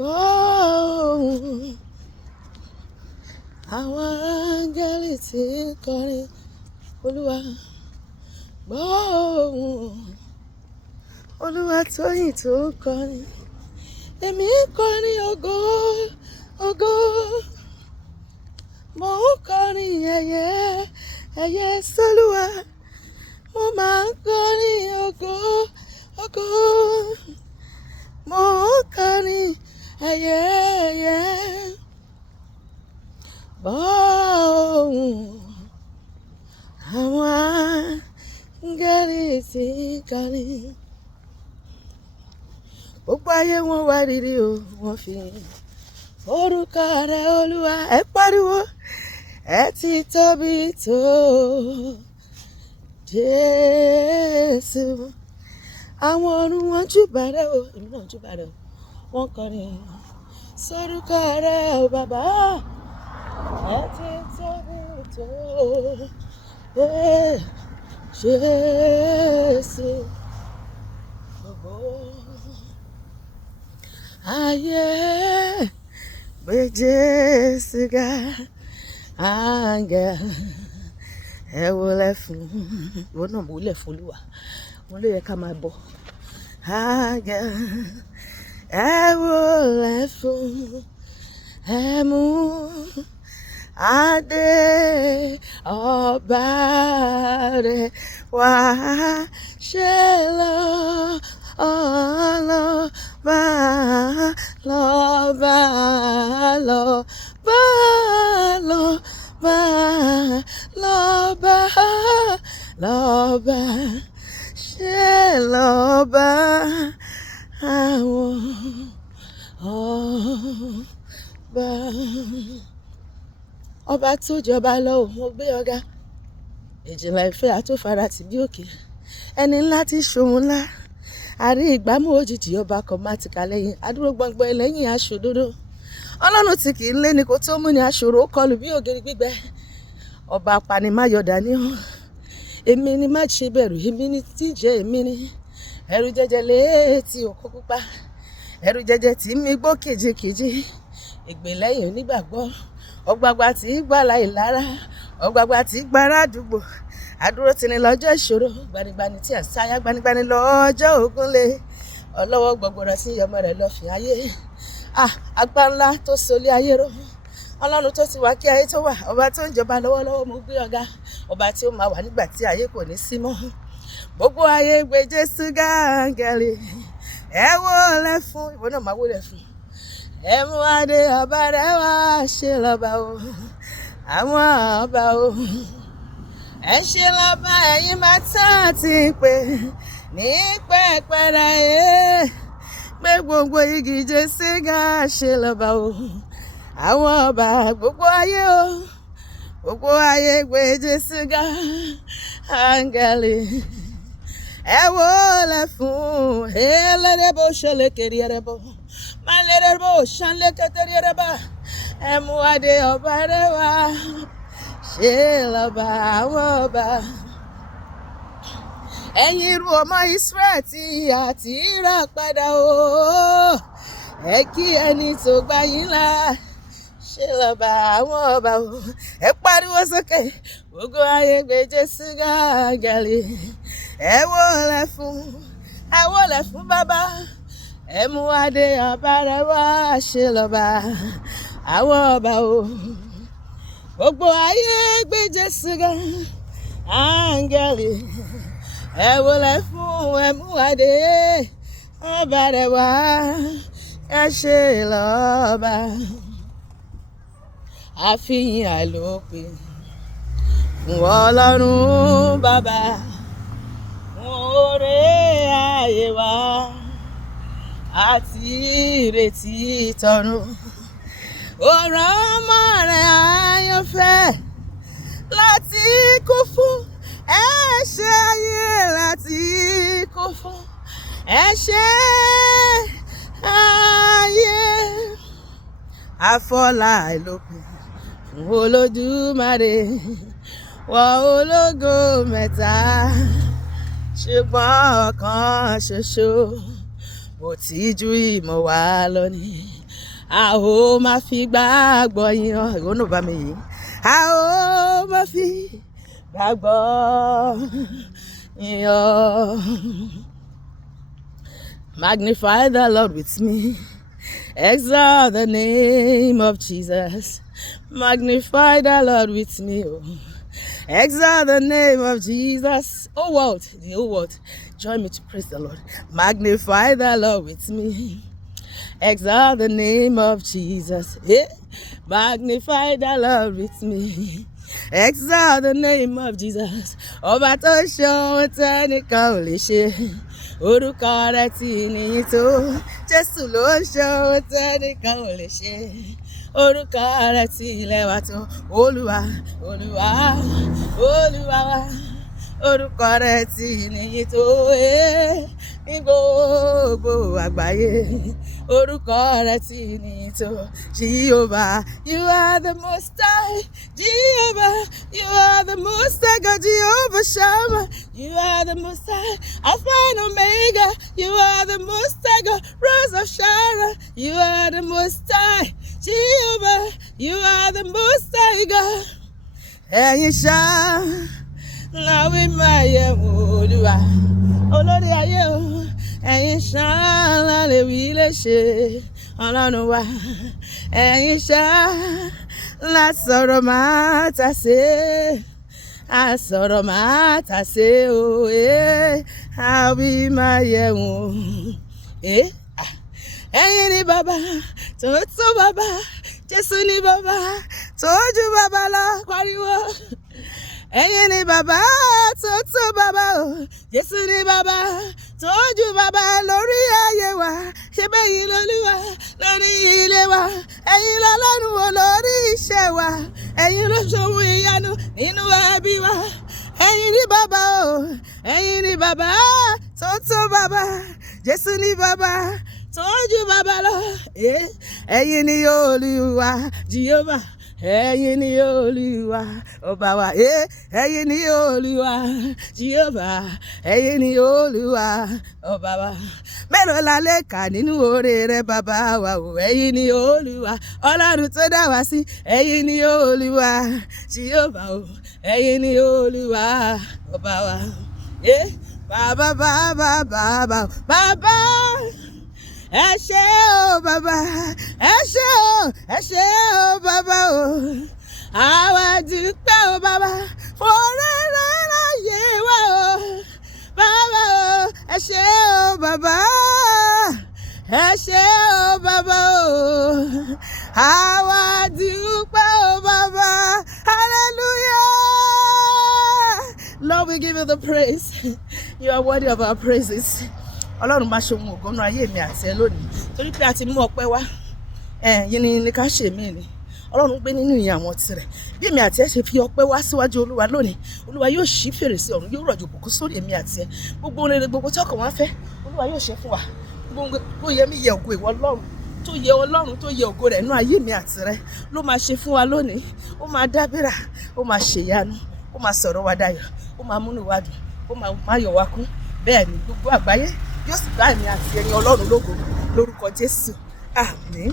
ohun àwọn angeli tí ń kọrin. Olúwa gbọ́ ohùn Olúwatóyìn tó ń kọrin. Èmi ń kọrin ògo ògo, mo ń kọrin ẹ̀yẹ ẹ̀yẹ sólúwa, mo máa ń kọrin ògo ògo, mo ń kọrin ẹ̀yẹ ẹ̀yẹ. Gbọ́ ohùn àwọn angeli tí ń kọrin. Gbogbo ayé wọn wá rírì o, wọ́n fi orúkọ rẹ̀ Olúwa. Ẹ pariwo, ẹ ti tóbi tó Jésù. Àwọn ọ̀run wọn júbà rẹ̀ o, èmi náà júbà rẹ̀ o. Wọ́n kọrin sórúkọ rẹ̀ o bàbá. Ẹ ti tóbi tó Jésù. Gbogbo ayé gbé Jésù ga. Áńgẹ́lì ẹ wólẹ̀ fún, ìwọ náà mo wólẹ̀ fún Olúwa, wọn ló yẹ ká máa bọ̀. Áńgẹ́lì ẹ wólẹ̀ fún, ẹ mú adé ọba rẹ̀ wá ṣe lọ lọ́ba lọ́ba lọ́ba lọ́ba lọ́ba lọ́ba ṣe lọ́ba àwọn ọba. Ọba tó jọba lọ ò, mo gbé ọ̀gá. Ìjìnlẹ̀ ìfẹ́ àtòfaratì bí òkè, ẹni ńlá tí ṣohun ńlá. Àrí ìgbámú òjijì ọba kan má ti kà lẹ́yìn, adúró gbọngbọn ẹlẹ́yìn aṣòdodo. Ọlọ́run tí kì í lé ni kò tó mú ni aṣòro kọlù bí ògiri gbígbẹ. Ọba apanimáyọ̀dá ni ọ́. Èmi ni má ṣe bẹ̀rù, èmi ni tí jẹ́ èmi ni. Ẹ̀rù jẹjẹ létí òkun pupa, ẹ̀rù jẹjẹ tí mi gbó kejìkejì. Ègbè lẹ́yìn onígbàgbọ́, ọ̀gbàgbà tí gbàlà ìlara, ọ̀gbàgbà tí gbàrà àdúgbò. Àdúró tini lọ́jọ́ ìṣòro, gbanigbani tí à ń sáyà, gbanigbani lọ́jọ́ ògúnlé. Ọlọ́wọ́ gbọgbọrọ sí ọmọ rẹ̀ lọ́fìn ayé. Àgbà ńlá tó solé ayé ró. Ọlọ́run tó ti wà kí ayé tó wà, ọba tó ń jọba lọ́wọ́lọ́wọ́, mo gbé ọ̀gá. Ọba tí ó máa wà nígbà tí ayé kò ní sí mọ́. Gbogbo ayé gbé Jésù ga. Áńgẹ́lì ẹ wólẹ̀ fún, ìwọ náà máa wólẹ̀ fún. Ẹ mú adé ọba rẹ̀ wá ṣe lọ́ba o, àwọn ọba o. Ẹ ṣe lọ́ba ẹ̀yin máa tán ti pè ní pẹ́pẹ́rẹ́ ẹ̀. Gbé gbogbo igi Jésù ga ṣe lọ́ba o, àwọn ọba. Gbogbo ayé o, gbogbo ayé gbé Jésù ga. Áńgẹ́lì ẹ wólẹ̀ fún, ẹlẹ́dẹ̀ bó ṣẹlẹ̀ kiri ẹ̀rẹ̀ bọ̀. Malẹ́rẹ́bó ṣánlẹ́kẹ́tẹ́rẹ́rẹ́bá, ẹ mú adé ọba rẹ̀ wá ṣe lọ́ba àwọn ọba. Ẹ̀yin irú ọmọ Ísírẹ́lì tí àti rà padà o, ẹ kí ẹni tó gbà yín là ṣe lọ́ba àwọn ọba o. Ẹ pariwo sókè, gbogbo ayé gbé Jésù ga. Áńgẹ́lì ẹ wólẹ̀ fún bàbá. Ẹ mú adé ọba rẹ̀ wá ṣe lọ́ba àwọn ọba o. Gbogbo ayé gbé Jésù ga. Áńgẹ́lì ẹ wólẹ̀ fún, ẹ mú adé ọba rẹ̀ wá ẹ ṣe lọ́ba. Àfihàn àìlópin fún Ọlọ́run bàbá, fún oore ayé wa àti ìrètí tọ̀run. Ó rán ọmọ rẹ̀ àyànfẹ́ láti kú fún ẹ̀ṣẹ̀ ayé, láti kú fún ẹ̀ṣẹ̀ ayé. Àfọlá àìlópin fún Olódùmarè, wọ ológo mẹ́ta, ṣùgbọ́n ọ̀kan ṣoṣo. Mo ti ju ìmọ̀ wa lọ ní a ó máa fi gbàgbọ́ yìn. Ìwọ náà bá mi yìn. A ó máa fi gbàgbọ́ yìn. Magnify the Lord with me. Exalt the name of Jesus. Magnify the Lord with me. Oh. Exalt the name of Jesus. Oh world, the whole world, join me to praise the Lord. Magnify the Lord with me. Exalt the name of Jesus. Yeah. Magnify the Lord with me. Exalt the name of Jesus. Ọba tó ṣe ohun tẹ́nìkan ò lè ṣe. Orúkọ rẹ̀ tí níyìn tó. Jésù ló ń ṣe ohun tẹ́nìkan ò lè ṣe. Orúkọ rẹ̀ tí lẹ́wà tó. Olúwa, Olúwa, Olúwa wa. Orúkọ rẹ̀ tí níyìn tó. Ní gbogbo àgbáyé. Orúkọ rẹ̀ tí níyìn tó. Jehovah, you are the most high. Jehovah, you are the most high God. Jehovah Shammah, you are the most high. Alpha and Omega, you are the most high God. Rose of Sharon, you are the most high. Jehovah, you are the most high God. Ẹ̀yin ṣá láwí máa yẹ wò Olúwa. Olórí ayé o, ẹ̀yin ṣá lálẹ́ wí lè ṣe Ọlọ́run wa. Ẹ̀yin ṣá lásọ̀rọ̀ máa tà sé. Àsọ̀rọ̀ máa tà sé o. Àwí máa yẹ wò. Ẹ̀yin ni bàbá tó tó bàbá. Jésù ni bàbá tó ju bàbá lọ. Pariwo. Ẹ̀yin ni bàbá tó tó bàbá o. Jésù ni bàbá tó ju bàbá lórí ayé wa. Ṣé bẹ́yìn lolúwa lórí ilé wa. Ẹ̀yin lọ́lọ́run wo lórí iṣẹ́ wa. Ẹ̀yin ló ṣohun ìyanu nínú ẹbí wa. Ẹ̀yin ni bàbá o. Ẹ̀yin ni bàbá tó tó bàbá. Jésù ni bàbá tó ju bàbá lọ. Ẹ̀yin ni Olúwa Jehovah. Ẹ̀yin ni Olúwa ọba wa. Ẹ̀yin ni Olúwa Jehovah. Ẹ̀yin ni Olúwa ọba wa. Mélòó la lè kà nínú oore rẹ bàbá wa o. Ẹ̀yin ni Olúwa Ọlọ́run tó dá wa sí. Ẹ̀yin ni Olúwa Jehovah o. Ẹ̀yin ni Olúwa ọba wa. Bàbá bàbá bàbá bàbá. Ẹ ṣé o bàbá, ẹ ṣé o, ẹ ṣé o bàbá o. Àwa dúpẹ́ o bàbá, f'oore rẹ láyé wa o. Bàbá o, ẹ ṣé o bàbá, ẹ ṣé o bàbá o. Àwa dúpẹ́ o bàbá, hallelujah. Lord, we give you the praise. You are worthy of our praises. Ọlọ́run máa ṣe ohun ògùn ayé mi àti ẹ lónìí torí pé a ti mú ọpẹ́ wá yín ni ká ṣe mí ni Ọlọ́run gbé nínú ìyìn àwọn tirẹ̀ bí èmi àti ẹ ṣe fi ọpẹ́ wá síwájú Olúwa lónìí Olúwa yóò ṣí fèrèsé ọ̀run yóò rọ̀jò bùkún sórí èmi àti ẹ gbogbo rere gbogbo tí ọkàn wa fẹ́ Olúwa yóò ṣe fún wa gbogbo tó yẹ mí yẹ ògo ìwọ Ọlọ́run tó yẹ ògo rẹ̀ nínú ayé mi àti rẹ ló máa ṣe fún wa lónìí ó máa dábìrà ó máa ṣèyanu ó máa sọ̀rọ̀ wa dayọ̀ ó máa múnú wa dùn ó máa yọ̀ wá kún bẹ́ẹ̀ ni gbogbo àgbáyé yóò sì bá èmi àti ẹni Ọlọ́run lógo lórúkọ Jésù àmín.